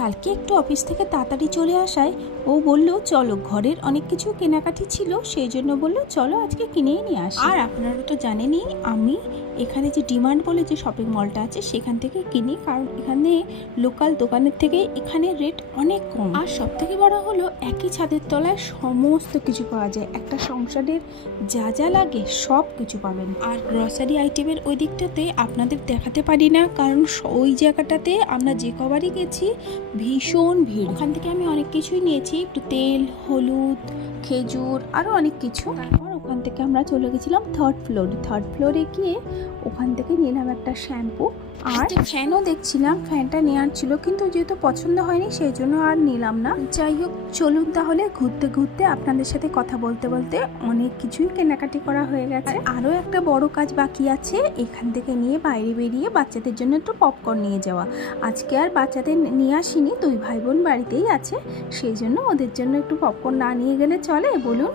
কালকে একটু অফিস থেকে তাড়াতাড়ি চলে আসায় ও বললো চলো, ঘরের অনেক কিছু কেনাকাটি ছিল, সেই জন্য বললো চলো আজকে কিনেই নিয়ে আসি। আর আপনারা তো জানেনই আমি এখানে যে ডিমান্ড বলে যে শপিং মলটা আছে সেখান থেকে কিনি, কারণ এখানে লোকাল দোকানের থেকে এখানে রেট অনেক কম। আর সব থেকে বড় হলো একই ছাদের তলায় সমস্ত কিছু পাওয়া যায়, একটা সংসারের যা যা লাগে সব কিছু পাবেন। আর গ্রসারি আইটেমের ওই দিকটাতে আপনাদের দেখাতে পারি না, কারণ ওই জায়গাটাতে আমরা যে কবারই গেছি ভীষণ ভিড়। ওখান থেকে আমি অনেক কিছুই নিয়েছি, একটু তেল, হলুদ, খেজুর, আরও অনেক কিছু। তারপর ওখান থেকে আমরা চলে গেছিলাম থার্ড ফ্লোরে গিয়ে ওখান থেকে নিলাম একটা শ্যাম্পু আর ফ্যানও দেখছিলাম, ফ্যানটা নেওয়ার ছিল কিন্তু যেহেতু পছন্দ হয়নি সেই জন্য আর নিলাম না। যাই হোক, চলুন তাহলে ঘুরতে ঘুরতে আপনাদের সাথে কথা বলতে বলতে অনেক কিছুই কেনাকাটি করা হয়ে গেছে। আরও একটা বড় কাজ বাকি আছে, এখান থেকে নিয়ে বাইরে বেরিয়ে বাচ্চাদের জন্য একটু পপকর্ন নিয়ে যাওয়া। আজকে আর বাচ্চাদের নিয়ে আসিনি, দুই ভাই বোন বাড়িতেই আছে, সেই জন্য ওদের জন্য একটু পপকর্ন না নিয়ে গেলে চলে বলুন।